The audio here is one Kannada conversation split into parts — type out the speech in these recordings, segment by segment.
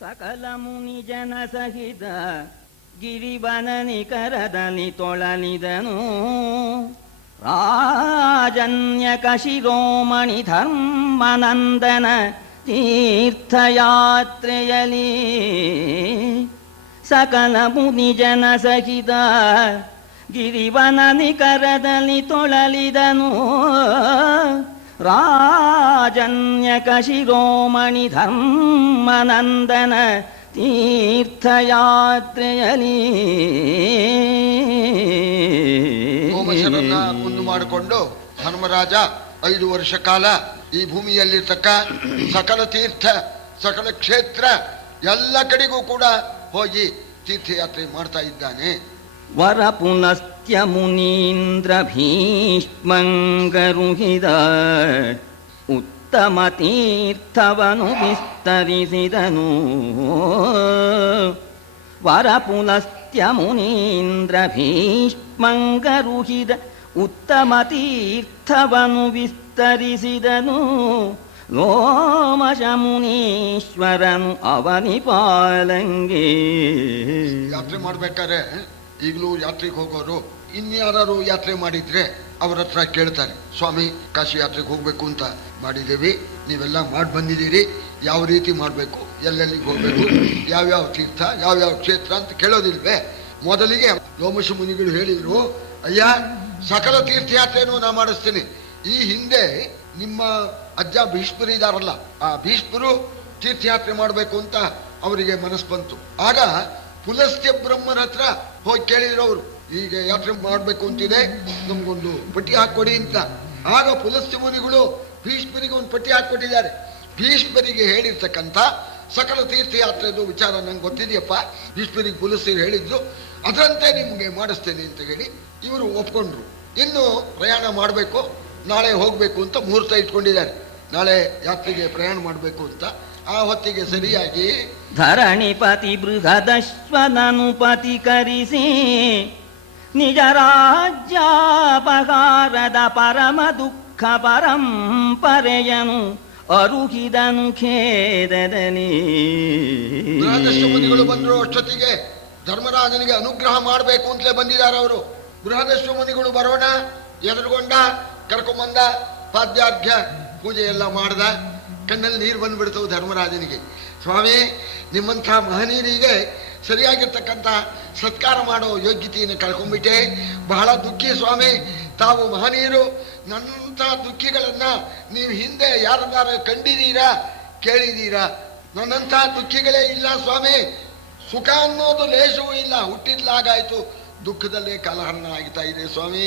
ಸಕಲ ಮುನಿ ಜನ ಸಹಿತ ಗಿರಿವನ ನಿಕರದಲ್ಲಿ ತೊಳಲಿದನು. ರಾಜನ್ಯಕ ಶಿರೋಮಣಿ ಧರ್ಮನಂದನ ತೀರ್ಥಯಾತ್ರೆಯಲಿ ಸಕಲ ಮುನಿ ಜನ ಸಹಿತ ಗಿರಿವನ ನಿಕರದಲ್ಲಿ ತೊಳಲಿದನು. ರಾಜನ್ಯಕ ಶಿರೋಮಣಿ ಧರ್ಮನಂದನ ತೀರ್ಥಯಾತ್ರೆಯಲಿ ಸೋಮಶರನ್ನ ಕುಂದು ಮಾಡಿಕೊಂಡು ಧರ್ಮರಾಜ 5 ವರ್ಷ ಕಾಲ ಈ ಭೂಮಿಯಲ್ಲಿರ್ತಕ್ಕ ಸಕಲ ತೀರ್ಥ ಸಕಲ ಕ್ಷೇತ್ರ ಎಲ್ಲ ಕಡೆಗೂ ಕೂಡ ಹೋಗಿ ತೀರ್ಥಯಾತ್ರೆ ಮಾಡ್ತಾ ಇದ್ದಾನೆ. ವರ ಪುನಸ್ತ್ಯ ಮುನೀಂದ್ರ ಭೀಷ್ಮಂಗರುಹಿದ ಉತ್ತಮ ತೀರ್ಥವನು ವಿಸ್ತರಿಸಿದನು. ವರ ಪುನಸ್ತ್ಯ ಮುನೀಂದ್ರ ಭೀಷ್ಮಂಗರುಹಿದ ಉತ್ತಮ ತೀರ್ಥವನು ವಿಸ್ತರಿಸಿದನು. ಲೋಮಶ ಮುನೀಶ್ವರನು ಅವನಿಪಾಲಂಗೆ. ಯಾತ್ರೆ ಮಾಡ್ಬೇಕಾದ್ರೆ ಈಗಲೂ ಯಾತ್ರೆಗೆ ಹೋಗೋರು ಇನ್ಯಾರು ಯಾತ್ರೆ ಮಾಡಿದ್ರೆ ಅವ್ರ ಹತ್ರ ಕೇಳ್ತಾರೆ, ಸ್ವಾಮಿ ಕಾಶಿ ಯಾತ್ರೆಗೆ ಹೋಗ್ಬೇಕು ಅಂತ ಮಾಡಿದ್ದೀವಿ, ನೀವೆಲ್ಲ ಮಾಡಿ ಬಂದಿದ್ದೀರಿ, ಯಾವ ರೀತಿ ಮಾಡಬೇಕು, ಎಲ್ಲೆಲ್ಲಿಗೆ ಹೋಗ್ಬೇಕು, ಯಾವ್ಯಾವ ತೀರ್ಥ ಯಾವ್ಯಾವ ಕ್ಷೇತ್ರ ಅಂತ ಕೇಳೋದಿಲ್ವೇ? ಮೊದಲಿಗೆ ಲೋಮಶ ಮುನಿಗಳು ಹೇಳಿದ್ರು, ಅಯ್ಯ ಸಕಲ ತೀರ್ಥಯಾತ್ರೆನೂ ನಾ ಮಾಡಿಸ್ತೀನಿ. ಈ ಹಿಂದೆ ನಿಮ್ಮ ಅಜ್ಜ ಭೀಷ್ಮರು ಇದಾರಲ್ಲ, ಆ ಭೀಷ್ಮರು ತೀರ್ಥಯಾತ್ರೆ ಮಾಡಬೇಕು ಅಂತ ಅವರಿಗೆ ಮನಸ್ಸು ಬಂತು. ಆಗ ಪುಲಸ್ತ್ಯ ಬ್ರಹ್ಮರ ಹತ್ರ ಹೋಗಿ ಕೇಳಿದ್ರು ಅವರು, ಈಗ ಯಾತ್ರೆ ಮಾಡ್ಬೇಕು ಅಂತಿದೆ, ನಮ್ಗೊಂದು ಪಟ್ಟಿ ಹಾಕೊಡಿ ಅಂತ. ಆಗ ಪುಲಸ್ತ್ಯ ಮುನಿಗಳು ಭೀಷ್ಮರಿಗೆ ಒಂದು ಪಟ್ಟಿ ಹಾಕೊಟ್ಟಿದ್ದಾರೆ. ಭೀಷ್ಮರಿಗೆ ಹೇಳಿರ್ತಕ್ಕಂಥ ಸಕಲ ತೀರ್ಥಯಾತ್ರೆದು ವಿಚಾರ ನಂಗೆ ಗೊತ್ತಿದೆಯಪ್ಪ, ಭೀಷ್ಮರಿಗೆ ಪುಲಸ್ತ್ಯರು ಹೇಳಿದ್ರು, ಅದರಂತೆ ನಿಮ್ಗೆ ಮಾಡಿಸ್ತೇನೆ ಅಂತ ಹೇಳಿ ಇವರು ಒಪ್ಕೊಂಡ್ರು. ಇನ್ನು ಪ್ರಯಾಣ ಮಾಡಬೇಕು, ನಾಳೆ ಹೋಗ್ಬೇಕು ಅಂತ ಮುಹೂರ್ತ ಇಟ್ಕೊಂಡಿದ್ದಾರೆ, ನಾಳೆ ಯಾತ್ರೆಗೆ ಪ್ರಯಾಣ ಮಾಡಬೇಕು ಅಂತ. ಆ ಹೊತ್ತಿಗೆ ಸರಿಯಾಗಿ ಧರಣಿಪತಿ ಬೃಹದಶ್ವನನುಪತಿ ಕರಿಸಿ ನಿಜ ರಾಜ್ಯಾಪಕಾರದ ಪರಮ ದುಃಖ ಪರಂಪರೆಯನು ಅರುಹಿದನು ಖೇದದಲ್ಲಿ. ಬೃಹದಶ್ವಮುನಿಗಳು ಬಂದ್ರು. ಅಷ್ಟೊತ್ತಿಗೆ ಧರ್ಮರಾಜನಿಗೆ ಅನುಗ್ರಹ ಮಾಡಬೇಕು ಅಂತಲೇ ಬಂದಿದ್ದಾರೆ ಅವರು. ಬೃಹದಶ್ವಮುನಿಗಳು ಬರೋಣ ಎದುರುಗೊಂಡ, ಕರ್ಕೊಂಬಂದ, ಪಾದ್ಯಾರ್ಘ್ಯ ಪೂಜೆ ಎಲ್ಲ ಮಾಡ್ದ. ಕಣ್ಣಲ್ಲಿ ನೀರು ಬಂದ್ಬಿಡ್ತವು ಧರ್ಮರಾಜನಿಗೆ. ಸ್ವಾಮಿ, ನಿಮ್ಮಂಥ ಮಹನೀಯರಿಗೆ ಸರಿಯಾಗಿರ್ತಕ್ಕಂಥ ಸತ್ಕಾರ ಮಾಡೋ ಯೋಗ್ಯತೆಯನ್ನು ಕಳ್ಕೊಂಡ್ಬಿಟ್ಟೆ, ಬಹಳ ದುಃಖಿ ಸ್ವಾಮಿ. ತಾವು ಮಹನೀಯರು, ನನ್ನಂಥ ದುಃಖಿಗಳನ್ನ ನೀವು ಹಿಂದೆ ಯಾರನ್ನಾರು ಕಂಡಿದ್ದೀರಾ, ಕೇಳಿದ್ದೀರಾ? ನನ್ನಂಥ ದುಃಖಿಗಳೇ ಇಲ್ಲ ಸ್ವಾಮಿ. ಸುಖ ಅನ್ನೋದು ಲೇಷವೂ ಇಲ್ಲ, ಹುಟ್ಟಿದ್ಲಾಗಾಯ್ತು, ದುಃಖದಲ್ಲೇ ಕಾಲಹರಣ ಆಗ್ತಾ ಇದೆ ಸ್ವಾಮಿ,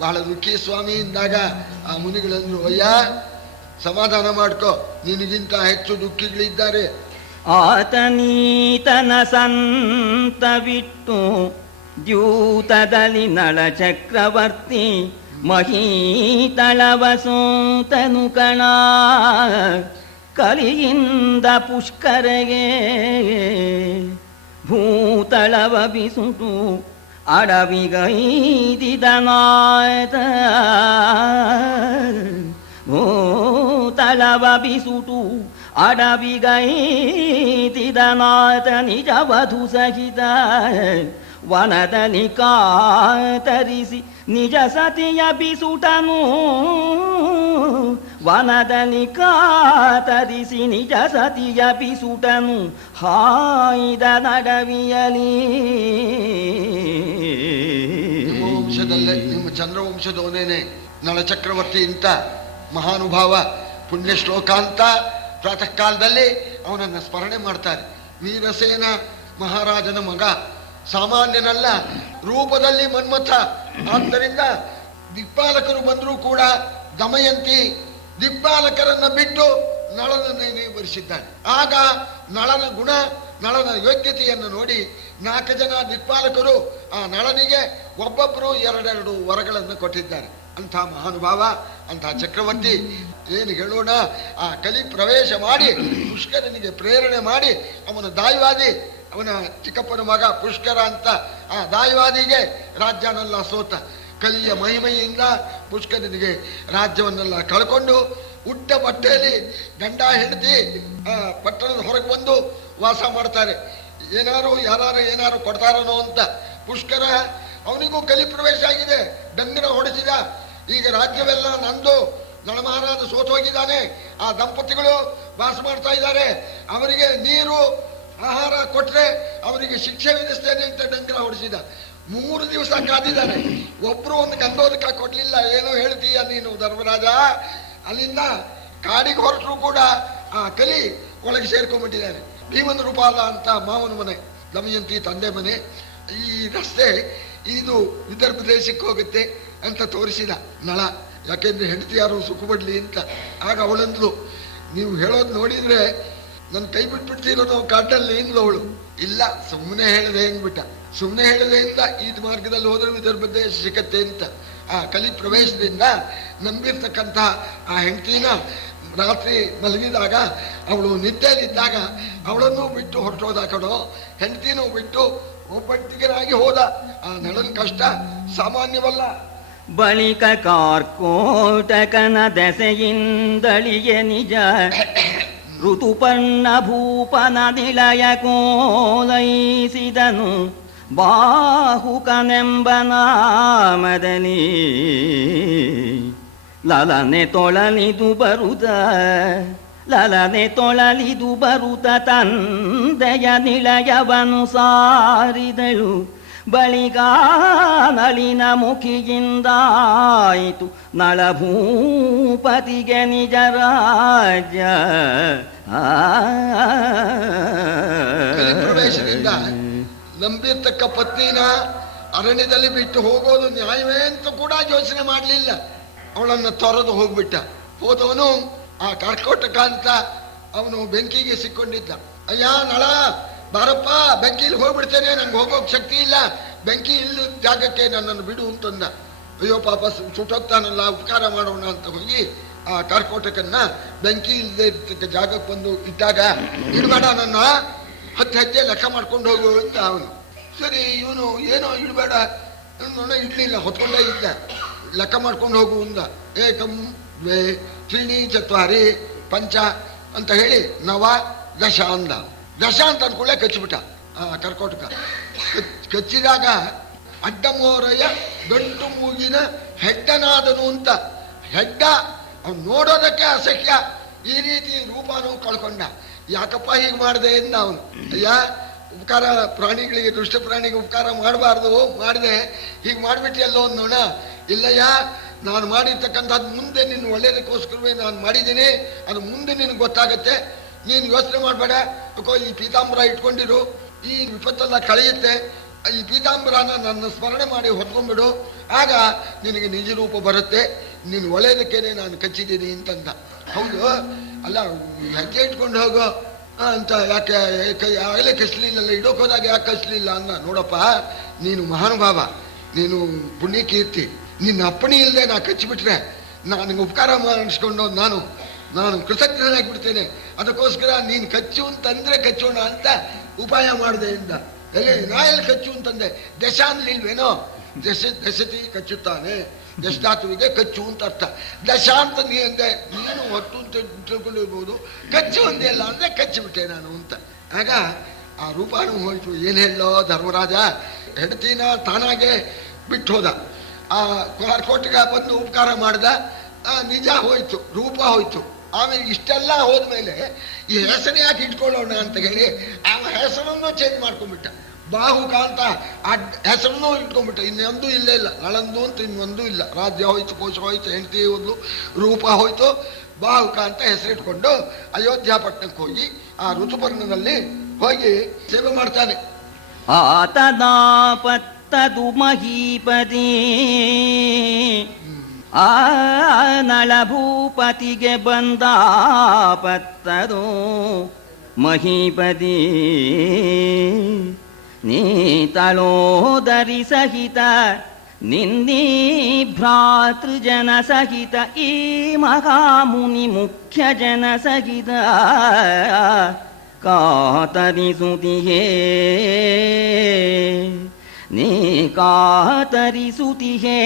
ಬಹಳ ದುಃಖಿ ಸ್ವಾಮಿ ಎಂದಾಗ ಆ ಮುನಿಗಳಂದ್ರು, ಅಯ್ಯ ಸಮಾಧಾನ ಮಾಡ್ಕೋ, ನಿನಗಿಂತ ಹೆಚ್ಚು ದುಃಖಿಗಳಿದ್ದಾರೆ. ಆತನೀತನ ಸಂತ ಬಿಟ್ಟು ದ್ಯೂತದಲ್ಲಿ ನಳ ಚಕ್ರವರ್ತಿ ಮಹೀತಳವ ಸೋಂತನು ಕಣ. ಕಲಿಯಿಂದ ಪುಷ್ಕರಗೆ ಭೂತಳವ ಬಿಸುಟು ಅಡವಿಗೈದಿದನಾಯತ. ಭೂತಳವ ಬಿಸುಟು ಅಡವಿಗೈದಿದನಾಥ ನಿಜ ವಧು ಸಹಿತ ವನದಲ್ಲಿ ಕಾತರಿಸಿ ನಿಜ ಸತಿಯ ಬಿಸುಟನು. ವನದಲ್ಲಿ ಕಾತರಿಸಿ ನಿಜ ಸತಿಯ ಬಿಸುಟನು ಹಾಯ್ದ ನಡವಿಯಲಿ. ನಿಮ್ಮ ವಂಶದಲ್ಲೇ, ನಿಮ್ಮ ಚಂದ್ರವಂಶದವನೇನೆ ನಳಚಕ್ರವರ್ತಿ ಅಂತ ಮಹಾನುಭಾವ, ಪುಣ್ಯ ಶ್ಲೋಕ ಅಂತ ಪ್ರಾತಃ ಕಾಲದಲ್ಲಿ ಅವನನ್ನು ಸ್ಮರಣೆ ಮಾಡ್ತಾರೆ. ವೀರಸೇನ ಮಹಾರಾಜನ ಮಗ, ಸಾಮಾನ್ಯನಲ್ಲ, ರೂಪದಲ್ಲಿ ಮನ್ಮಥ. ಆದ್ದರಿಂದ ದಿಕ್ಪಾಲಕರು ಬಂದರೂ ಕೂಡ ದಮಯಂತಿ ದಿಕ್ಪಾಲಕರನ್ನ ಬಿಟ್ಟು ನಳನನ್ನೇ ವರಿಸಿದ್ದಾನೆ. ಆಗ ನಳನ ಗುಣ, ನಳನ ಯೋಗ್ಯತೆಯನ್ನು ನೋಡಿ 4 ಜನ ದಿಕ್ಪಾಲಕರು ಆ ನಳನಿಗೆ ಒಬ್ಬೊಬ್ಬರು 2 ವರಗಳನ್ನು ಕೊಟ್ಟಿದ್ದಾರೆ. ಅಂಥ ಮಹಾನುಭಾವ, ಅಂಥ ಚಕ್ರವರ್ತಿ. ಏನು ಹೇಳೋಣ, ಆ ಕಲಿ ಪ್ರವೇಶ ಮಾಡಿ ಪುಷ್ಕರನಿಗೆ ಪ್ರೇರಣೆ ಮಾಡಿ ಅವನ ದಾಯವಾದಿ, ಅವನ ಚಿಕ್ಕಪ್ಪನ ಮಗ ಪುಷ್ಕರ ಅಂತ ಆ ದಾಯವಾದಿಗೆ ರಾಜ್ಯನೆಲ್ಲ ಸೋತ. ಕಲಿಯ ಮಹಿಮೆಯಿಂದ ಪುಷ್ಕರನಿಗೆ ರಾಜ್ಯವನ್ನೆಲ್ಲ ಕಳ್ಕೊಂಡು ಉಟ್ಟ ಬಟ್ಟೆಯಲ್ಲಿ ಗಂಡ ಹೆಂಡತಿ ಪಟ್ಟಣದ ಹೊರಗೆ ಬಂದು ವಾಸ ಮಾಡ್ತಾರೆ. ಯಾರು ಏನಾರು ಕೊಡ್ತಾರನೋ ಅಂತ. ಪುಷ್ಕರ ಅವನಿಗೂ ಕಲಿ ಪ್ರವೇಶ ಆಗಿದೆ. ಡಂಗರ ಹೊಡೆಸಿದ. ಈಗ ರಾಜ್ಯವೆಲ್ಲ ನಂದು, ನಳಮಹಾರಾಜ ಸೋತೋಗಿದ್ದಾನೆ. ಆ ದಂಪತಿಗಳು ವಾಸ ಮಾಡ್ತಾ ಇದ್ದಾರೆ. ಅವರಿಗೆ ನೀರು ಆಹಾರ ಕೊಟ್ರೆ ಅವರಿಗೆ ಶಿಕ್ಷೆ ವಿಧಿಸ್ತೇನೆ ಅಂತ ಡಂಗರ ಹೊಡೆಸಿದ. 3 ದಿವಸ ಕಾದಿದ್ದಾನೆ. ಒಬ್ರು ಒಂದು ಗಂಧೋದಕ ಕೊಡ್ಲಿಲ್ಲ. ಏನೋ ಹೇಳ್ತೀಯ ನೀನು ಧರ್ಮರಾಜ? ಅಲ್ಲಿಂದ ಕಾಡಿಗೆ ಹೊರಟರು ಕೂಡ ಆ ಕಲಿ ಒಳಗೆ ಸೇರ್ಕೊಂಡ್ಬಿಟ್ಟಿದ್ದಾನೆ. ಭೀಮನ ರೂಪಾಲ ಅಂತ ಮಾವನ ಮನೆ, ದಮಯಂತಿ ತಂದೆ ಮನೆ. ಈ ರಸ್ತೆ ಇದು ವಿದರ್ಭ ದೇಶಕ್ಕೆ ಹೋಗುತ್ತೆ ಅಂತ ತೋರಿಸಿದ ನಳ. ಯಾಕೆಂದ್ರೆ ಹೆಂಡತಿ ಯಾರು ಸುಖ ಪಡ್ಲಿ ಅಂತ. ಆಗ ಅವಳಂದ್ಲು, ನೀವು ಹೇಳೋದು ನೋಡಿದ್ರೆ ನನ್ನ ಕೈ ಬಿಟ್ಬಿಡ್ತಿರೋದು ಕಾಡಲ್ಲಿ ಏನ್ಲು ಅವಳು. ಇಲ್ಲ, ಸುಮ್ಮನೆ ಹೇಳದೆ ಅಂದ್ಬಿಟ್ಟ. ಸುಮ್ಮನೆ ಹೇಳದೆಯಿಂದ ಈ ಮಾರ್ಗದಲ್ಲಿ ಹೋದ್ರೆ ವಿದರ್ಭ ದೇಶ ಸಿಗತ್ತೆ ಅಂತ. ಆ ಕಲಿ ಪ್ರವೇಶದಿಂದ ನಂಬಿರ್ತಕ್ಕಂಥ ಆ ಹೆಂಡತಿನ ರಾತ್ರಿ ಮಲಗಿದಾಗ ಅವಳು ನಿದ್ದೆಲಿದ್ದಾಗ ಅವಳನ್ನು ಬಿಟ್ಟು ಹೊರಟೋದ ಕಡೋ. ಹೆಂಡತಿನೂ ಬಿಟ್ಟು ಒಬ್ಬಟ್ಟಿಗರಾಗಿ ಹೋದ. ಆ ನಳನ ಕಷ್ಟ ಸಾಮಾನ್ಯವಲ್ಲ. ಬಳಿಕ ಕಾರ್ಕೋಟಕನ ದೆಸೆಯಿಂದಳಿಗೆ ನಿಜ ಋತುಪರ್ಣ ಭೂಪನ ನಿಲಯ ಕೋಲೈಸಿದನು ಬಾಹುಕನೆಂಬ ನಾಮದಲ್ಲಿ. ಲಲನೆ ತೊಳಲಿದು ಬರುತ್ತ ತಂದೆಯ ನಿಲಯವನು ಸಾರಿದಳು. ಬಳಿಕ ನಳಿನ ಮುಖಿಯಿಂದಾಯಿತು ನಳಭೂಪತಿಗೆ ನಿಜ ರಾಜ್ಯ. ಪ್ರವೇಶದಿಂದ ನಂಬಿರ್ತಕ್ಕ ಪತ್ನಿನ ಅರಣ್ಯದಲ್ಲಿ ಬಿಟ್ಟು ಹೋಗೋದು ನ್ಯಾಯವೇ ಅಂತ ಕೂಡ ಯೋಚನೆ ಮಾಡಲಿಲ್ಲ. ಅವಳನ್ನು ತೊರೆದು ಹೋಗ್ಬಿಟ್ಟ. ಹೋದವನು ಆ ಕರ್ಕೋಟಕ ಅಂತ ಅವನು ಬೆಂಕಿಗೆ ಸಿಕ್ಕೊಂಡಿದ್ದ. ಅಯ್ಯ ನಳ ಬಾರಪ್ಪ, ಬೆಂಕಿಲಿ ಹೋಗ್ಬಿಡ್ತೇನೆ, ನಂಗೆ ಹೋಗೋಕ್ ಶಕ್ತಿ ಇಲ್ಲ, ಬೆಂಕಿ ಇಲ್ಲದ ಜಾಗಕ್ಕೆ ನನ್ನನ್ನು ಬಿಡು ಅಂತಂದ. ಅಯ್ಯೋ ಪಾಪ ಸುಟ್ಟೋಗ್ತಾನಲ್ಲ, ಉಪಕಾರ ಮಾಡೋಣ ಅಂತ ಹೋಗಿ ಆ ಕರ್ಕೋಟಕನ್ನ ಬೆಂಕಿ ಇಲ್ಲದೆ ಇರ್ತಕ್ಕ ಜಾಗಕ್ಕೆ ಬಂದು ಇಟ್ಟಾಗ, ಇಡಬೇಡ ನನ್ನ, 10 ಹೆಜ್ಜೆ ಲೆಕ್ಕ ಮಾಡ್ಕೊಂಡು ಹೋಗು ಅಂತ ಅವನು. ಸರಿ, ಇವನು ಏನೋ ಇಡಬೇಡ ಇಡ್ಲಿಲ್ಲ, ಹೊತ್ಕೊಂಡೇ ಇದ್ದ. ಲೆಕ್ಕ ಮಾಡ್ಕೊಂಡು ಹೋಗು ಅಂದ. ಏಕಂ ದ್ವೇ ತ್ರೀಣಿ ಚತ್ವಾರಿ ಪಂಚ ಅಂತ ಹೇಳಿ 9 10 ಅಂದ. 10 ಅಂತ ಅಂದ್ಕೊಳ್ಳೆ ಕಚ್ಚಿಬಿಟ್ಟ ಆ ಕರ್ಕೋಟಕ. ಕಚ್ಚಿದಾಗ ಅಡ್ಡಮೋರಯ್ಯ ಗಂಟು ಮೂಗಿನ ಹೆಡ್ಡನಾದನು ಅಂತ. ಹೆಡ್ಡ ಅವ್ನು ನೋಡೋದಕ್ಕೆ ಅಸಹ್ಯ. ಈ ರೀತಿ ರೂಪನೂ ಕಳ್ಕೊಂಡ. ಯಾಕಪ್ಪ ಹೀಗೆ ಮಾಡಿದೆ ಎಂದ ಅವನು. ಅಯ್ಯ, ಉಪಕಾರ ಪ್ರಾಣಿಗಳಿಗೆ, ದುಷ್ಟ ಪ್ರಾಣಿಗೆ ಉಪಕಾರ ಮಾಡಬಾರ್ದು, ಮಾಡಿದೆ, ಹೀಗೆ ಮಾಡಿಬಿಟ್ಟಿಯಲ್ಲೋ ನೋಣ. ಇಲ್ಲಯ್ಯ, ನಾನು ಮಾಡಿರ್ತಕ್ಕಂಥದ್ದು ಮುಂದೆ ನಿನ್ನ ಒಳ್ಳೇದಕ್ಕೋಸ್ಕರವೇ ನಾನು ಮಾಡಿದ್ದೀನಿ, ಅದು ಮುಂದೆ ನಿನಗೆ ಗೊತ್ತಾಗತ್ತೆ, ನೀನು ಯೋಚನೆ ಮಾಡಬೇಡ. ಈ ಪೀತಾಂಬರ ಇಟ್ಕೊಂಡಿರು, ಈ ವಿಪತ್ತೆಲ್ಲ ಕಳೆಯುತ್ತೆ, ಈ ಪೀತಾಂಬರನ ನನ್ನ ಸ್ಮರಣೆ ಮಾಡಿ ಹೊತ್ಕೊಂಡ್ಬಿಡು, ಆಗ ನಿನಗೆ ನಿಜ ರೂಪ ಬರುತ್ತೆ, ನೀನು ಒಳ್ಳೇದಕ್ಕೇನೆ ನಾನು ಕಚ್ಚಿದ್ದೀನಿ ಅಂತಂದ. ಹೌದು, ಅಲ್ಲ ಹೆಜ್ಜೆ ಇಟ್ಕೊಂಡು ಹೋಗೋ ಅಂತ ಯಾಕೆ ಆಗಲೇ ಕಚ್ಚಲಿಲ್ಲಲ್ಲ, ಇಡೋಕೆ ಹೋದಾಗ ಯಾಕೆ ಕಚ್ಚಲಿಲ್ಲ ಅಂದ. ನೋಡಪ್ಪ, ನೀನು ಮಹಾನುಭಾವ, ನೀನು ಪುಣ್ಯಕೀರ್ತಿ, ನಿನ್ನ ಅಪ್ಪಣೆ ಇಲ್ಲದೆ ನಾ ಕಚ್ಚಿಬಿಟ್ರೆ ನನಗೆ ಉಪಕಾರ ಮಾಡಿಸ್ಕೊಂಡು ನಾನು ಕೃತಜ್ಞನಾಗಿಬಿಡ್ತೇನೆ. ಅದಕ್ಕೋಸ್ಕರ ನೀನು ಕಚ್ಚು ಅಂತಂದ್ರೆ ಕಚ್ಚೋಣ ಅಂತ ಉಪಾಯ ಮಾಡಿದೆ ಇಂದ. ನಾ ಎಲ್ಲಿ ಕಚ್ಚು ಅಂತಂದೆ, ದಶ ಅನ್ಲಿಲ್ವೇನೋ, ದಶತಿ ಕಚ್ಚುತ್ತಾನೆ, ದಶಧಾತುವಿಗೆ ಕಚ್ಚು ಅಂತ ಅರ್ಥ. ದಶ ಅಂತ ನೀ ಅಂದೆ, ನೀನು ಹೊತ್ತು ಅಂತ ತಿಳ್ಕೊಂಡಿರ್ಬೋದು, ಕಚ್ಚು ಅಂದೆ ಅಲ್ಲ ಅಂದ್ರೆ ಕಚ್ಚಿಬಿಟ್ಟೆ ನಾನು ಅಂತ. ಆಗ ಆ ರೂಪಾನು ಹೋಯ್ತು. ಏನು ಹೇಳೋ ಧರ್ಮರಾಜ, ಹೆಂಡತಿನ ತಾನಾಗೆ ಬಿಟ್ಟು ಹೋದ. ಆ ಕೋಟಿಗ ಬಂದು ಉಪಕಾರ ಮಾಡ್ದ, ನಿಜ ಹೋಯ್ತು, ರೂಪ ಹೋಯ್ತು. ಆಮೇಲೆ ಇಷ್ಟೆಲ್ಲ ಹೋದ್ಮೇಲೆ ಈ ಹೆಸರು ಯಾಕೆ ಇಟ್ಕೊಳ್ಳೋಣ ಅಂತ ಹೇಳಿ ಆ ಹೆಸರನ್ನು ಚೇಂಜ್ ಮಾಡ್ಕೊಂಡ್ಬಿಟ್ಟ. ಬಾಹುಕ ಅಂತ ಆ ಹೆಸರನ್ನು ಇಟ್ಕೊಂಡ್ಬಿಟ್ಟ. ಇನ್ನೊಂದು ಇಲ್ಲೇ ಇಲ್ಲ, ನಳಂದು ಅಂತ ಇನ್ನೊಂದು ಇಲ್ಲ. ರಾಜ್ಯ ಹೋಯ್ತು, ಕೋಶ ಹೋಯ್ತು, ಹೆಂಡತಿ ಹೋದ್ಲು, ರೂಪ ಹೋಯ್ತು, ಬಾಹುಕ ಅಂತ ಹೆಸರಿಟ್ಕೊಂಡು ಅಯೋಧ್ಯಾಪಟ್ಟಣಕ್ಕೆ ಹೋಗಿ ಆ ಋತುಪರ್ಣದಲ್ಲಿ ಹೋಗಿ ಸೇವೆ ಮಾಡ್ತಾನೆ. ಆತದಾಪತ್ತದು ಮಹೀಪತಿ ಆ ನಳಭೂಪತಿಗೆ ಬಂದಾಪತ್ತದು ಮಹೀಪತಿ. ನೀ ತಳೋದರಿ ಸಹಿತ ನಿಂದಿ ಭ್ರಾತೃಜನ ಸಹಿತ ಈ ಮಹಾಮುನಿ ಮುಖ್ಯ ಜನ ಸಹಿತ ಕಾತರಿಸುತ್ತಿಯೇ ನೀ ಕಾತರಿಸುತ್ತಿಯೇ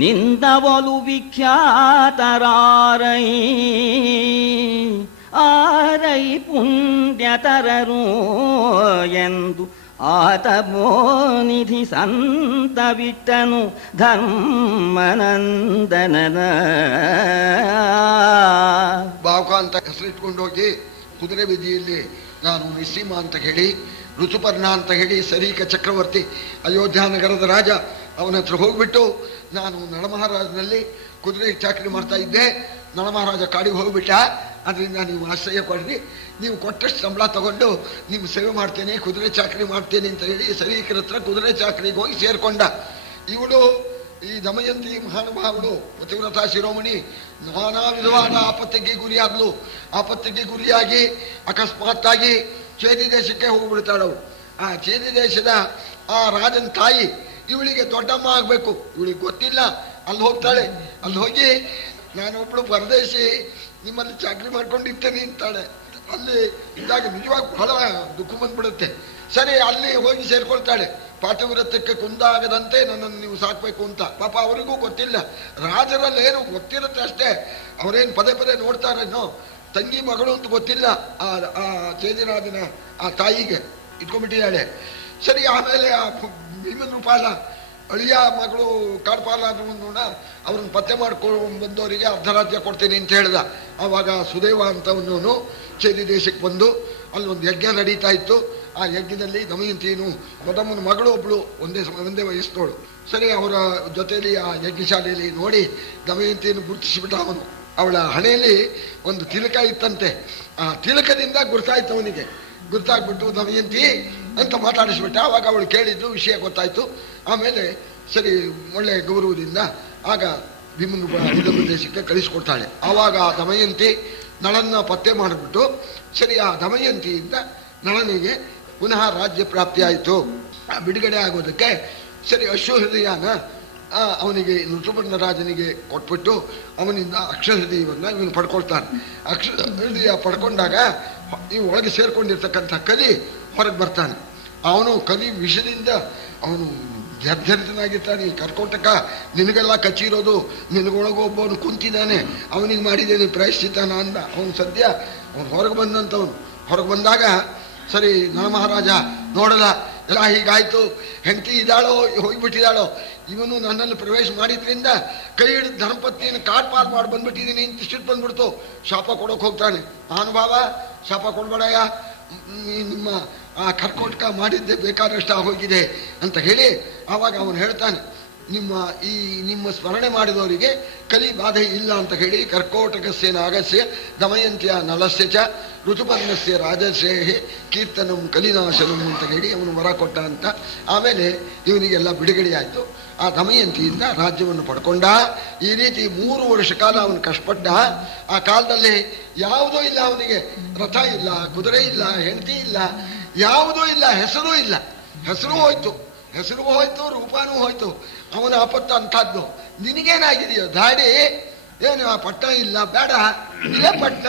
ನಿಂದವಲು ವಿಖ್ಯಾತರಾರೈ ಆರೈ ಪುಣ್ಯ ತರರು ಎಂದು ಆತಮೋನಿಧಿ ಸಂತ ಬಿಟ್ಟನು ಧರ್ಮನಂದನನ. ಬಾವುಕ ಅಂತ ಹೆಸರಿಟ್ಕೊಂಡೋಗಿ ಕುದುರೆ ಬೀದಿಯಲ್ಲಿ ನಾನು ನಿಸ್ಸೀಮ ಅಂತ ಹೇಳಿ, ಋತುಪರ್ಣ ಅಂತ ಹೇಳಿ ಸರೀಕ ಚಕ್ರವರ್ತಿ ಅಯೋಧ್ಯ ನಗರದ ರಾಜ ಅವನ ಹತ್ರ ಹೋಗ್ಬಿಟ್ಟು ನಾನು ನಳಮಹಾರಾಜನಲ್ಲಿ ಕುದುರೆ ಚಾಕರಿ ಮಾಡ್ತಾ ಇದ್ದೆ, ನಳಮಹಾರಾಜ ಕಾಡಿಗೆ ಹೋಗ್ಬಿಟ್ಟ, ಅದರಿಂದ ನೀವು ಆಶ್ರಯ ಕೊಡ್ರಿ, ನೀವು ಕೊಟ್ಟಷ್ಟು ಸಂಬಳ ತಗೊಂಡು ನಿಮ್ಮ ಸೇವೆ ಮಾಡ್ತೇನೆ, ಕುದುರೆ ಚಾಕರಿ ಮಾಡ್ತೇನೆ ಅಂತ ಹೇಳಿ ಸರೀಕರ ಹತ್ರ ಕುದುರೆ ಚಾಕರಿಗೆ ಹೋಗಿ ಸೇರ್ಕೊಂಡ. ಇವಳು ಈ ದಮಯಂತಿ ಮಹಾನುಭಾವಳು ಪತಿವ್ರತ ಶಿರೋಮಣಿ ನಾನಾ ವಿಧವಾದ ಆಪತ್ತಿಗೆ ಗುರಿಯಾದ್ಲು. ಆಪತ್ತಿಗೆ ಗುರಿಯಾಗಿ ಅಕಸ್ಮಾತ್ತಾಗಿ ಚೇದಿ ದೇಶಕ್ಕೆ ಹೋಗ್ಬಿಡ್ತಾಳವಳು. ಆ ಚೇದಿ ದೇಶದ ಆ ರಾಜನ ತಾಯಿ ಇವಳಿಗೆ ದೊಡ್ಡಮ್ಮ ಆಗಬೇಕು, ಇವಳಿಗೆ ಗೊತ್ತಿಲ್ಲ. ಅಲ್ಲಿ ಹೋಗ್ತಾಳೆ, ಅಲ್ಲಿ ಹೋಗಿ ನಾನೊಬ್ಳು ಪರದೇಶಿ ನಿಮ್ಮಲ್ಲಿ ಚಾಕರಿ ಮಾಡ್ಕೊಂಡಿರ್ತೇನೆ ಅಂತಾಳೆ. ಅಲ್ಲಿ ಇದ್ದಾಗ ನಿಜವಾಗ ಬಹಳ ದುಃಖ ಬಂದ್ಬಿಡುತ್ತೆ. ಸರಿ, ಅಲ್ಲಿ ಹೋಗಿ ಸೇರ್ಕೊಳ್ತಾಳೆ. ಪಾತಿವ್ರತ್ಯಕ್ಕೆ ಕುಂದಾಗದಂತೆ ನನ್ನನ್ನು ನೀವು ಸಾಕ್ಬೇಕು ಅಂತ. ಪಾಪ ಅವರಿಗೂ ಗೊತ್ತಿಲ್ಲ, ರಾಜರಲ್ಲಿ ಏನು ಗೊತ್ತಿರುತ್ತೆ ಅಷ್ಟೇ, ಅವರೇನು ಪದೇ ಪದೇ ನೋಡ್ತಾರೇನೋ, ತಂಗಿ ಮಗಳು ಅಂತ ಗೊತ್ತಿಲ್ಲ ಆ ಚೇದಿರಾಜನ ಆ ತಾಯಿಗೆ, ಇಟ್ಕೊಂಡ್ಬಿಟ್ಟಿದ್ದಾಳೆ. ಸರಿ, ಆಮೇಲೆ ಆ ಭೀಮನ್ ರೂಪಾಲ ಅಳಿಯ ಮಗಳು ಕಾಡ್ಪಾಲ ಅನ್ನೋಣ ಅವ್ರನ್ನ ಪತ್ತೆ ಮಾಡ್ಕೊಂಡು ಬಂದವರಿಗೆ ಅರ್ಧ ರಾಜ್ಯ ಕೊಡ್ತೀನಿ ಅಂತ ಹೇಳ್ದ. ಆವಾಗ ಸುದೇವ ಅಂತವನು ಚೇದಿ ದೇಶಕ್ಕೆ ಬಂದು ಅಲ್ಲೊಂದು ಯಜ್ಞ ನಡೀತಾ ಇತ್ತು. ಆ ಯಜ್ಞದಲ್ಲಿ ದಮಯಂತಿಯನ್ನು ಮೊದಮನ ಮಗಳು ಒಬ್ಳು ಒಂದೇ ವಯಸ್ಸಿನೋಳು. ಸರಿ, ಅವರ ಜೊತೆಯಲ್ಲಿ ಆ ಯಜ್ಞಶಾಲೆಯಲ್ಲಿ ನೋಡಿ ದಮಯಂತಿಯನ್ನು ಗುರುತಿಸಿಬಿಟ್ಟ ಅವನು. ಅವಳ ಹಣೆಯಲ್ಲಿ ಒಂದು ತಿಲಕ ಇತ್ತಂತೆ, ಆ ತಿಲಕದಿಂದ ಗುರ್ತಾಯ್ತು ಅವನಿಗೆ. ಗುರ್ತಾಗ್ಬಿಟ್ಟು ದಮಯಂತಿ ಅಂತ ಮಾತಾಡಿಸ್ಬಿಟ್ಟ. ಆವಾಗ ಅವಳು ಕೇಳಿದ್ದು ವಿಷಯ ಗೊತ್ತಾಯ್ತು. ಆಮೇಲೆ ಸರಿ, ಒಳ್ಳೆ ಗೌರವದಿಂದ ಆಗ ಭೀಮನ ಇದೊಂದು ದೇಶಕ್ಕೆ ಕಳಿಸ್ಕೊಡ್ತಾಳೆ. ಆವಾಗ ಆ ದಮಯಂತಿ ನಳನ್ನ ಪತ್ತೆ ಮಾಡಿಬಿಟ್ಟು ಸರಿ, ಆ ದಮಯಂತಿಯಿಂದ ನಳನಿಗೆ ಪುನಃ ರಾಜ್ಯ ಪ್ರಾಪ್ತಿ ಆಯಿತು. ಬಿಡುಗಡೆ ಆಗೋದಕ್ಕೆ ಸರಿ ಅಶ್ವಹೃದಯನ ಅವನಿಗೆ ಋತುಪರ್ಣ ರಾಜನಿಗೆ ಕೊಟ್ಬಿಟ್ಟು ಅವನಿಂದ ಅಕ್ಷಹೃದಯವನ್ನು ಇವನು ಪಡ್ಕೊಳ್ತಾನೆ. ಅಕ್ಷಹೃದಯ ಪಡ್ಕೊಂಡಾಗ ಈ ಒಳಗೆ ಸೇರ್ಕೊಂಡಿರ್ತಕ್ಕಂಥ ಕಲಿ ಹೊರಗೆ ಬರ್ತಾನೆ. ಅವನು ಕಲಿ ವಿಷದಿಂದ ಅವನು ಜರ್ಜರಿತನಾಗಿರ್ತಾನೆ. ಕರ್ಕೋಟಕ ನಿನಗೆಲ್ಲ ಕಚ್ಚಿರೋದು, ನಿನಗೊಳಗೊಬ್ಬವನು ಕುಂತಿದ್ದಾನೆ, ಅವನಿಗೆ ಮಾಡಿದ್ದೇನೆ ಪ್ರಾಯಶ್ಚಿತ್ತಾನ ಅಂದ. ಅವನು ಸದ್ಯ ಅವನು ಹೊರಗೆ ಬಂದಂಥವನು. ಹೊರಗೆ ಬಂದಾಗ ಸರಿ, ನಳಮಹಾರಾಜ ನೋಡಲ್ಲ, ಎಲ್ಲ ಹೀಗಾಯ್ತು, ಹೆಂಡತಿ ಇದ್ದಾಳೋ ಹೋಗಿಬಿಟ್ಟಿದ್ದಾಳೋ, ಇವನು ನನ್ನಲ್ಲಿ ಪ್ರವೇಶ ಮಾಡಿದ್ರಿಂದ ಕೈ ಹಿಡಿದು ಧರ್ಮಪತ್ನಿಯನ್ನು ಕಾಡ್ಪಾಲ್ ಮಾಡಿ ಬಂದ್ಬಿಟ್ಟಿದ್ದೀನಿ ಅಂತ ಸಿಟ್ಟು ಬಂದ್ಬಿಡ್ತು. ಶಾಪ ಕೊಡೋಕೆ ಹೋಗ್ತಾನೆ. ಮಹಾನುಭಾವ, ಶಾಪ ಕೊಡ್ಬೇಡಯ್ಯ, ನಿಮ್ಮ ಆ ಕರ್ಕೋಟಕ ಮಾಡಿದ್ದೆ ಬೇಕಾದಷ್ಟು ಹೋಗಿದೆ ಅಂತ ಹೇಳಿ ಆವಾಗ ಅವನು ಹೇಳ್ತಾನೆ, ನಿಮ್ಮ ಸ್ಮರಣೆ ಮಾಡಿದವರಿಗೆ ಕಲಿ ಬಾಧೆ ಇಲ್ಲ ಅಂತ ಹೇಳಿ ಕರ್ಕೋಟಕಸ್ಯ ನಾಗಸ್ಯ ದಮಯಂತಿಯ ನಲಸ್ಯ ಚ ಋತುಪರ್ಣಸ್ಯ ರಾಜಶ್ರೇಹಿ ಕೀರ್ತನಂ ಕಲಿನಾಶನಂ ಅಂತ ಹೇಳಿ ಅವನು ವರ ಕೊಟ್ಟ ಅಂತ. ಆಮೇಲೆ ಇವನಿಗೆಲ್ಲ ಬಿಡುಗಡೆ ಆಯಿತು. ಆ ದಮಯಂತಿಯಿಂದ ರಾಜ್ಯವನ್ನು ಪಡ್ಕೊಂಡ. ಈ ರೀತಿ 3 ವರ್ಷ ಕಾಲ ಅವನು ಕಷ್ಟಪಟ್ಟ. ಆ ಕಾಲದಲ್ಲಿ ಯಾವುದೂ ಇಲ್ಲ ಅವನಿಗೆ, ರಥ ಇಲ್ಲ, ಕುದುರೆ ಇಲ್ಲ, ಹೆಂಡತಿ ಇಲ್ಲ, ಯಾವುದೂ ಇಲ್ಲ, ಹೆಸರೂ ಇಲ್ಲ. ಹೆಸರು ಹೋಯ್ತು, ರೂಪಾನೂ ಹೋಯ್ತು. ಅವನ ಆಪತ್ತು ಅಂಥದ್ದು. ನಿನಗೇನಾಗಿದೆಯೋ ದಾಡಿ, ಏನು ಆ ಪಟ್ಟಣ ಇಲ್ಲ, ಬೇಡ, ಇದೇ ಪಟ್ಟಣ,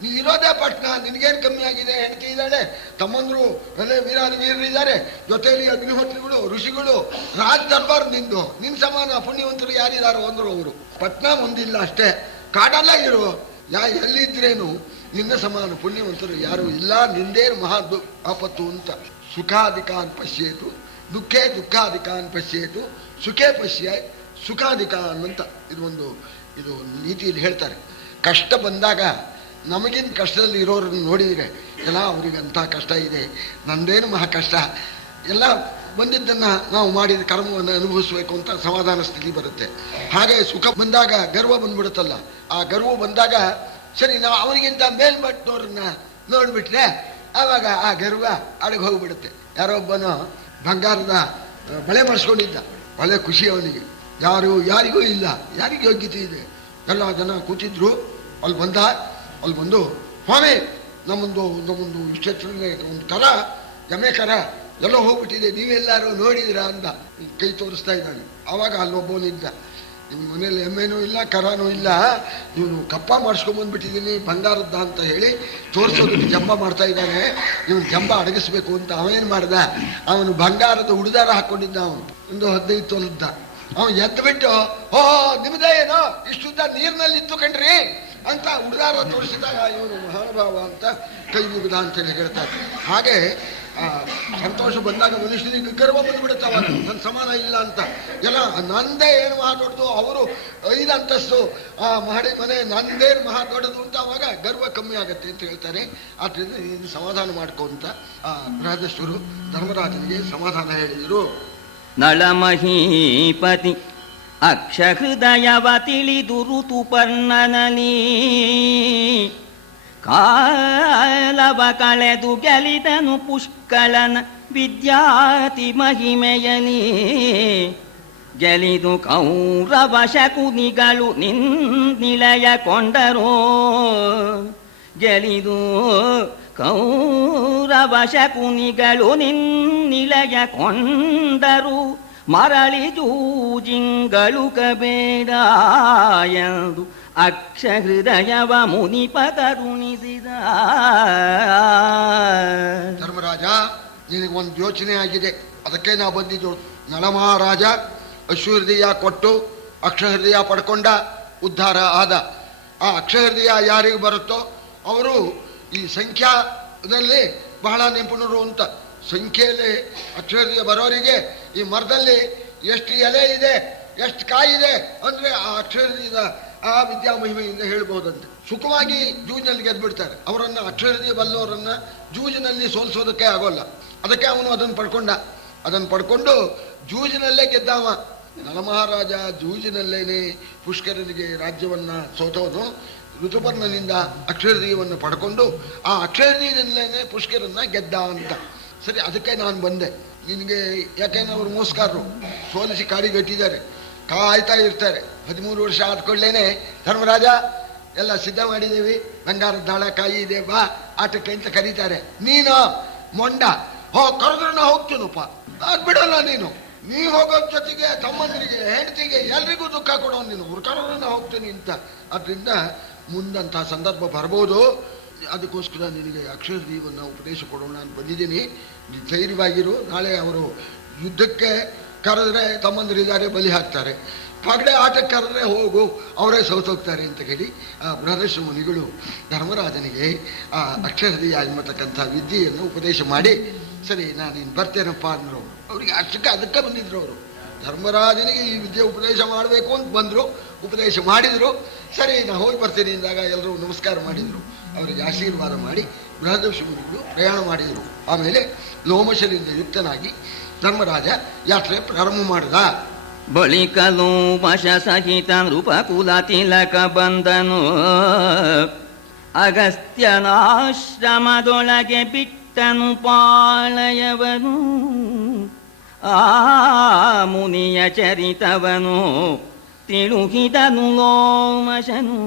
ನೀ ಇರೋದೇ ಪಟ್ಟಣ, ನಿನಗೇನು ಕಮ್ಮಿ ಆಗಿದೆ? ಹೆಂಡತಿ ಇದ್ದಾಳೆ, ತಮ್ಮಂದ್ರು ಒಳ್ಳೆ ವೀರರಿದ್ದಾರೆ, ಜೊತೆಯಲ್ಲಿ ಅಗ್ನಿಹೋತ್ರಿಗಳು, ಋಷಿಗಳು, ರಾಜ ದರ್ಬಾರ್ ನಿಂದು, ನಿನ್ನ ಸಮಾನ ಪುಣ್ಯವಂತರು ಯಾರಿದಾರೋ ಅಂದ್ರು ಅವರು. ಪಟ್ಟಣ ಒಂದಿಲ್ಲ ಅಷ್ಟೇ, ಕಾಡಲ್ಲ ಇರು, ಎಲ್ಲಿದ್ರೇನು ನಿನ್ನ ಸಮಾನ ಪುಣ್ಯವಂತರು ಯಾರು ಇಲ್ಲ, ನಿಂದೇನು ಮಹಾ ಆಪತ್ತು ಅಂತ. ಸುಖಾಧಿಕಾನ್ ಪಶ್ಯೇತು ದುಃಖೇ ದುಃಖಾಧಿಕಾನ್ ಪಶ್ಯೇತು ಸುಖೇ ಪಶ್ಯ ಸುಖಾಧಿಕಾನ್ ಅಂತ ಇದು ನೀತಿಯಲ್ಲಿ ಹೇಳ್ತಾರೆ. ಕಷ್ಟ ಬಂದಾಗ ನಮಗಿಂತ ಕಷ್ಟದಲ್ಲಿ ಇರೋರನ್ನು ನೋಡಿದರೆ ಎಲ್ಲ ಅವ್ರಿಗೆ ಅಂಥ ಕಷ್ಟ ಇದೆ, ನಂದೇನು ಮಹಾ ಕಷ್ಟ, ಎಲ್ಲ ಬಂದಿದ್ದನ್ನು ನಾವು ಮಾಡಿದ ಕರ್ಮವನ್ನು ಅನುಭವಿಸ್ಬೇಕು ಅಂತ ಸಮಾಧಾನ ಸ್ಥಿತಿ ಬರುತ್ತೆ. ಹಾಗೆ ಸುಖ ಬಂದಾಗ ಗರ್ವ ಬಂದ್ಬಿಡುತ್ತಲ್ಲ, ಆ ಗರ್ವ ಬಂದಾಗ ಸರಿ ನಾವು ಅವನಿಗಿಂತ ಮೇಲ್ಮಟ್ಟನವ್ರನ್ನ ನೋಡ್ಬಿಟ್ರೆ ಆವಾಗ ಆ ಗರ್ವ ಅಡಗೆ ಹೋಗ್ಬಿಡುತ್ತೆ. ಯಾರೊಬ್ಬನೋ ಬಂಗಾರದ ಬಳೆ ಮಾಡಿಸ್ಕೊಂಡಿದ್ದ, ಒಳ್ಳೆ ಖುಷಿ ಅವನಿಗೆ, ಯಾರಿಗೂ ಇಲ್ಲ, ಯಾರಿಗೆ ಯೋಗ್ಯತೆ ಇದೆ. ಎಲ್ಲ ಜನ ಕೂತಿದ್ರು. ಅಲ್ಲಿ ಬಂದು ಸ್ವಾಮಿ ನಮ್ಮೊಂದು ಇಷ್ಟೇ ಒಂದು ಕರ, ಎಮ್ಮೆ ಕರ ಎಲ್ಲೋ ಹೋಗ್ಬಿಟ್ಟಿದೆ, ನೀವೆಲ್ಲರೂ ನೋಡಿದಿರಾ ಅಂತ ಕೈ ತೋರಿಸ್ತಾ ಇದ್ದಾನೆ. ಆವಾಗ ಅಲ್ಲೊಬ್ಬನಿದ್ದ, ನಿಮ್ಮ ಮನೇಲಿ ಎಮ್ಮೆನೂ ಇಲ್ಲ, ಕರಾನೂ ಇಲ್ಲ, ಇವನು ಕಪ್ಪ ಮಾಡಿಸ್ಕೊಂಬಂದ್ಬಿಟ್ಟಿದ್ದೀನಿ ಬಂಗಾರದ್ದ ಅಂತ ಹೇಳಿ ತೋರಿಸೋದಕ್ಕೆ ಜಂಬ ಮಾಡ್ತಾ ಇದ್ದಾನೆ. ಇವನು ಜಂಬ ಅಡಗಿಸ್ಬೇಕು ಅಂತ ಅವನೇನು ಮಾಡ್ದ, ಅವನು ಬಂಗಾರದ ಉಡುದಾರ ಹಾಕ್ಕೊಂಡಿದ್ದ. ಅವನು ಒಂದು 15 ತೊಲದ್ದ. ಅವನು ಎದ್ದು ಬಿಟ್ಟು, ಓಹೋ ನಿಮ್ದೇ ಏನೋ ಇಷ್ಟುದ್ದ ನೀರಿನಲ್ಲಿ ಇತ್ತು ಕಣ್ರಿ ಅಂತ ಉದಾರ ತೋರಿಸಿದಾಗ ಇವನು ಮಹಾನುಭಾವ ಅಂತ ಕೈ ಮುಗಿದ ಅಂತೇಳಿ ಹೇಳ್ತಾರೆ. ಹಾಗೆ ಸಂತೋಷ ಬಂದಾಗ ಮನುಷ್ಯನಿಗೆ ಗರ್ವ ಬಂದ್ಬಿಡುತ್ತೆ, ಅವಾಗ ನನ್ನ ಸಮಾನ ಇಲ್ಲ ಅಂತ. ಎಲ್ಲ ನಂದೇ ಏನು ಮಹಾ ದೊಡ್ಡದು, ಅವರು 5 ಅಂತಸ್ತು ಮಾಡಿ ಮನೆ ನಂದೇನು ಮಹಾ ದೊಡ್ಡದು ಅಂತ ಅವಾಗ ಗರ್ವ ಕಮ್ಮಿ ಆಗತ್ತೆ ಅಂತ ಹೇಳ್ತಾರೆ. ಆದ್ರಿಂದ ಇದು ಸಮಾಧಾನ ಮಾಡ್ಕೊಂತ ಬೃಹದೇಶ್ವರು ಧರ್ಮರಾಜನಿಗೆ ಸಮಾಧಾನ ಹೇಳಿದರು. ನಳಮಹೀಪತಿ ಅಕ್ಷಹೃದಯವ ತಿಳಿದು ಋತುಪರ್ಣನಲಿ ಕಾಲವ ಕಳೆದು ಗೆಲಿದನು ಪುಷ್ಕಳನ ವಿದ್ಯಾತಿ ಮಹಿಮೆಯಲಿ. ಗೆಲಿದು ಕೌರವ ಶಕುನಿಗಳು ನಿನ್ನಿಲಯ ಕೊಂಡರೋ, ಗೆಲಿದು ಕೌರವ ಶಕುನಿಗಳು ನಿನ್ನಿಲಯ ಕೊಂಡರು. ಮರಳಿ ಜೂಜಿಂಗಳು ಕಬೇಡ ಎಂದು ಅಕ್ಷಹೃದಯವ ಮುನಿಪ ಕರುಣಿಸಿದ. ಧರ್ಮರಾಜ, ನಿನಗೊಂದು ಯೋಚನೆ ಆಗಿದೆ, ಅದಕ್ಕೆ ನಾವು ಬಂದಿದ್ದು. ನಳಮಹಾರಾಜ ಅಶ್ವಹೃದಯ ಕೊಟ್ಟು ಅಕ್ಷಹೃದಯ ಪಡ್ಕೊಂಡ, ಉದ್ಧಾರ ಆದ. ಆ ಅಕ್ಷಹೃದಯ ಯಾರಿಗೆ ಬರುತ್ತೋ ಅವರು ಈ ಸಂಖ್ಯಾದಲ್ಲಿ ಬಹಳ ನಿಪುಣರು ಅಂತ. ಸಂಖ್ಯೆಯಲ್ಲಿ ಅಕ್ಷರದಿಂದ ಬರೋರಿಗೆ ಈ ಮರದಲ್ಲಿ ಎಷ್ಟು ಎಲೆ ಇದೆ, ಎಷ್ಟು ಕಾಯಿದೆ ಅಂದ್ರೆ ಆ ಅಕ್ಷರದಿಂದ ಆ ವಿದ್ಯಾ ಮಹಿಮೆಯಿಂದ ಹೇಳ್ಬಹುದಂತೆ. ಸುಖವಾಗಿ ಜೂಜಿನಲ್ಲಿ ಗೆದ್ಬಿಡ್ತಾರೆ. ಅವರನ್ನ ಅಕ್ಷರದಿಂದ ಬಲ್ಲವರನ್ನ ಜೂಜಿನಲ್ಲಿ ಸೋಲಿಸೋದಕ್ಕೆ ಆಗೋಲ್ಲ. ಅದಕ್ಕೆ ಅವನು ಅದನ್ನು ಪಡ್ಕೊಂಡ. ಅದನ್ನು ಪಡ್ಕೊಂಡು ಜೂಜಿನಲ್ಲೇ ಗೆದ್ದವ. ನಳಮಹಾರಾಜ ಜೂಜಿನಲ್ಲೇನೆ ಪುಷ್ಕರನಿಗೆ ರಾಜ್ಯವನ್ನ ಸೋತವನು. ಋತುಪರ್ಣನಿಂದ ಅಕ್ಷರದೀಯವನ್ನು ಪಡ್ಕೊಂಡು ಆ ಅಕ್ಷರದೀಯದಲ್ಲೇನೆ ಪುಷ್ಕರನ್ನ ಗೆದ್ದ ಅಂತ. ಸರಿ, ಅದಕ್ಕೆ ನಾನು ಬಂದೆ ನಿನಗೆ. ಯಾಕೆಂದ್ರೆ ಅವರು ಮೋಸ್ಕಾರರು, ಸೋಲಿಸಿ ಕಾಡಿಗಟ್ಟಿದ್ದಾರೆ, ಕಾಯ್ತಾ ಇರ್ತಾರೆ. 13 ವರ್ಷ ಆದ್ಕೊಳ್ಳೇನೆ ಧರ್ಮರಾಜ ಎಲ್ಲ ಸಿದ್ಧ ಮಾಡಿದ್ದೀವಿ, ಬಂಗಾರದ ದಾಳ ಕಾಯಿ ಇದೆ, ಬಾ ಆಟಕ್ಕೆ ಅಂತ ಕರೀತಾರೆ. ನೀನು ಮೊಂಡ ಕರೆದ್ರೆ ನಾ ಹೋಗ್ತೀನಪ್ಪ, ಅದ್ ಬಿಡಲ್ಲ ನೀನು. ನೀ ಹೋಗೋ ಜೊತೆಗೆ ತಮ್ಮಂದಿರಿಗೆ ಹೆಂಡತಿಗೆ ಎಲ್ರಿಗೂ ದುಃಖ ಕೊಡೋ ನೀನು. ಕರೆದ್ರೆ ನಾ ಹೋಗ್ತೀನಿ ಅಂತ. ಅದರಿಂದ ಮುಂದಂತಹ ಸಂದರ್ಭ ಬರ್ಬೋದು. ಅದಕ್ಕೋಸ್ಕರ ನಿನಗೆ ಅಕ್ಷರದೀಯವನ್ನು ಉಪದೇಶ ಕೊಡೋಣ ಅಂತ ಬಂದಿದ್ದೀನಿ. ಧೈರ್ಯವಾಗಿರು. ನಾಳೆ ಅವರು ಯುದ್ಧಕ್ಕೆ ಕರೆದ್ರೆ ತಮ್ಮಂದಿರಿದ್ದಾರೆ, ಬಲಿ ಹಾಕ್ತಾರೆ. ಪಗಡೆ ಆಟಕ್ಕೆ ಕರೆದ್ರೆ ಹೋಗು, ಅವರೇ ಸೋತೋಗ್ತಾರೆ ಅಂತ ಹೇಳಿ ಬೃಹದೇಶ್ವರ ಮುನಿಗಳು ಧರ್ಮರಾಜನಿಗೆ ಆ ಅಕ್ಷರದೀಯ ಎಂಬತಕ್ಕಂಥ ವಿದ್ಯೆಯನ್ನು ಉಪದೇಶ ಮಾಡಿ, ಸರಿ ನಾನೇನು ಬರ್ತೇನಪ್ಪ ಅಂದರು. ಅವ್ರಿಗೆ ಅಷ್ಟಕ್ಕೆ ಅದಕ್ಕೆ ಬಂದಿದ್ರು ಅವರು. ಧರ್ಮರಾಜನಿಗೆ ಈ ವಿದ್ಯೆ ಉಪದೇಶ ಮಾಡಬೇಕು ಅಂತ ಬಂದರು, ಉಪದೇಶ ಮಾಡಿದರು. ಸರಿ ನಾ ಹೋಗಿ ಬರ್ತೀನಿ ಅಂದಾಗ ಎಲ್ಲರೂ ನಮಸ್ಕಾರ ಮಾಡಿದರು. ಅವರಿಗೆ ಆಶೀರ್ವಾದ ಮಾಡಿ ಬೃಹದೇಶ್ವರ ಮುನಿಗಳು ಪ್ರಯಾಣ ಮಾಡಿದರು. ಆಮೇಲೆ ಲೋಮಶರಿಂದ ಯುಕ್ತನಾಗಿ ಧರ್ಮರಾಜ ಯಾತ್ರೆ ಪ್ರಾರಂಭ ಮಾಡಿದ. ಬಳಿಕ ಲೋಮಶ ಸಹಿತ ನೃಪಕುಲ ತಿಲಕ ಬಂದನು. ಅಗಸ್ತ್ಯನಾಶ್ರಮದೊಳಗೆ ಬಿಟ್ಟನು ಪಾಳಯವನು. ಆ ಮುನಿಯ ಚರಿತವನು ತಿಳುಹಿದನು ಲೋಮಶನು.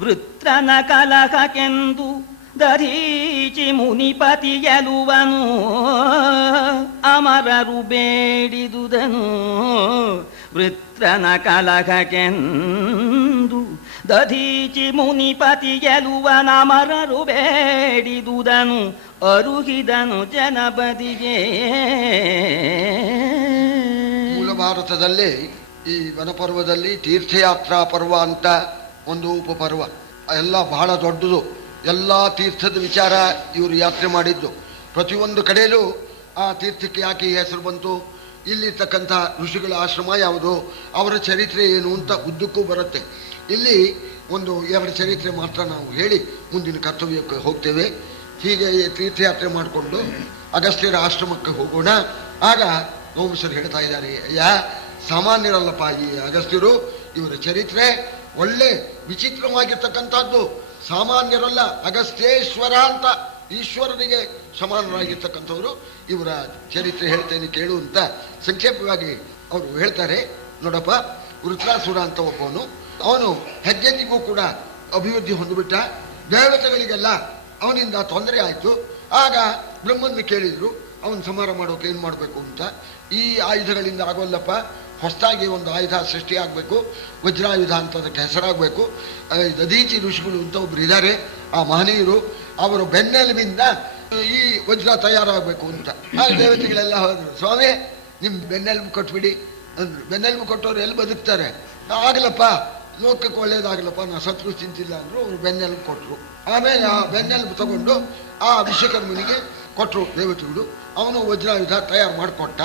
ವೃತ್ರನ ಕಲಹಕ್ಕೆಂದು ದಧೀಚಿ ಮುನಿಪತಿ ಗೆಲುವನು. ಅಮರರು ಬೇಡಿದುದನು. ವೃತ್ರನ ಕಲಹಕ್ಕೆಂದು ದಧೀಚಿ ಮುನಿಪತಿ ಗೆಲುವನ. ಅಮರರು ಬೇಡಿದುದನು. ಅರುಹಿದನು ಜನಬದಿಗೆ. ಮೂಲ ಭಾರತದಲ್ಲಿ ಈ ವನಪರ್ವದಲ್ಲಿ ತೀರ್ಥಯಾತ್ರಾ ಪರ್ವ ಅಂತ ಒಂದು ಉಪಪರ್ವ. ಎಲ್ಲ ಬಹಳ ದೊಡ್ಡದು. ಎಲ್ಲ ತೀರ್ಥದ ವಿಚಾರ ಇವರು ಯಾತ್ರೆ ಮಾಡಿದ್ದು. ಪ್ರತಿಯೊಂದು ಕಡೆಯಲ್ಲೂ ಆ ತೀರ್ಥಕ್ಕೆ ಯಾಕೆ ಈ ಹೆಸರು ಬಂತು, ಇಲ್ಲಿರ್ತಕ್ಕಂಥ ಋಷಿಗಳ ಆಶ್ರಮ ಯಾವುದು, ಅವರ ಚರಿತ್ರೆ ಏನು ಅಂತ ಉದ್ದಕ್ಕೂ ಬರುತ್ತೆ. ಇಲ್ಲಿ ಒಂದು 2 ಚರಿತ್ರೆ ಮಾತ್ರ ನಾವು ಹೇಳಿ ಮುಂದಿನ ಕರ್ತವ್ಯಕ್ಕೆ ಹೋಗ್ತೇವೆ. ಹೀಗೆ ತೀರ್ಥಯಾತ್ರೆ ಮಾಡಿಕೊಂಡು ಅಗಸ್ತ್ಯರ ಆಶ್ರಮಕ್ಕೆ ಹೋಗೋಣ. ಆಗ ಲೋಮಶರು ಹೇಳ್ತಾ ಇದ್ದಾರೆ, ಅಯ್ಯ ಸಾಮಾನ್ಯರಲ್ಲಪ್ಪ ಈ ಅಗಸ್ತ್ಯರು. ಇವರ ಚರಿತ್ರೆ ಒಳ್ಳೆ ವಿಚಿತ್ರವಾಗಿರ್ತಕ್ಕಂಥದ್ದು. ಸಾಮಾನ್ಯರಲ್ಲ, ಅಗಸ್ತ್ಯೇಶ್ವರ ಅಂತ ಈಶ್ವರನಿಗೆ ಸಮಾನರಾಗಿರ್ತಕ್ಕಂಥವ್ರು. ಇವರ ಚರಿತ್ರೆ ಹೇಳ್ತೇನೆ ಕೇಳು ಅಂತ ಸಂಕ್ಷೇಪವಾಗಿ ಅವರು ಹೇಳ್ತಾರೆ. ನೋಡಪ್ಪ, ವೃತ್ರಾಸುರ ಅಂತ ಒಬ್ಬವನು, ಅವನು ಹೆಜ್ಜೆಗೂ ಕೂಡ ಅಭಿವೃದ್ಧಿ ಹೊಂದಿಬಿಟ್ಟ. ದೇವತೆಗಳಿಗೆಲ್ಲ ಅವನಿಂದ ತೊಂದರೆ ಆಯಿತು. ಆಗ ಬ್ರಹ್ಮನ್ನು ಕೇಳಿದ್ರು ಅವನು ಸಂಹಾರ ಮಾಡೋಕೆ ಏನು ಮಾಡಬೇಕು ಅಂತ. ಈ ಆಯುಧಗಳಿಂದ ಆಗೋಲ್ಲಪ್ಪ, ಹೊಸದಾಗಿ ಒಂದು ಆಯುಧ ಸೃಷ್ಟಿ ಆಗಬೇಕು, ವಜ್ರಾಯುಧ ಅಂತ ಅದಕ್ಕೆ ಹೆಸರಾಗಬೇಕು. ದಧೀಚಿ ಋಷಿಗಳು ಅಂತ ಒಬ್ರು ಇದ್ದಾರೆ, ಆ ಮಹನೀಯರು. ಅವರು ಬೆನ್ನೆಲುಬಿಂದ ಈ ವಜ್ರ ತಯಾರಾಗಬೇಕು ಅಂತ. ಆ ದೇವತೆಗಳೆಲ್ಲ ಹೋದ್ರು, ಸ್ವಾಮಿ ನಿಮ್ಮ ಬೆನ್ನೆಲುಬು ಕೊಟ್ಬಿಡಿ ಅಂದ್ರು. ಬೆನ್ನೆಲುಬು ಕೊಟ್ಟವ್ರು ಎಲ್ಲಿ ಬದುಕ್ತಾರೆ? ಆಗಲಪ್ಪ, ಲೋಕಕ್ಕೆ ಒಳ್ಳೇದಾಗಲಪ್ಪ, ನಾ ಸತ್ರು ಚಿಂತಿಲ್ಲ ಅಂದ್ರು. ಅವ್ರು ಬೆನ್ನೆಲುಬು ಕೊಟ್ರು. ಆಮೇಲೆ ಆ ಬೆನ್ನೆಲುಬು ತಗೊಂಡು ಆ ವಿಶ್ವಕರ್ಮನಿಗೆ ಕೊಟ್ರು ದೇವತೆಗಳು. ಅವನು ವಜ್ರಾಯುಧ ತಯಾರು ಮಾಡಿಕೊಟ್ಟ.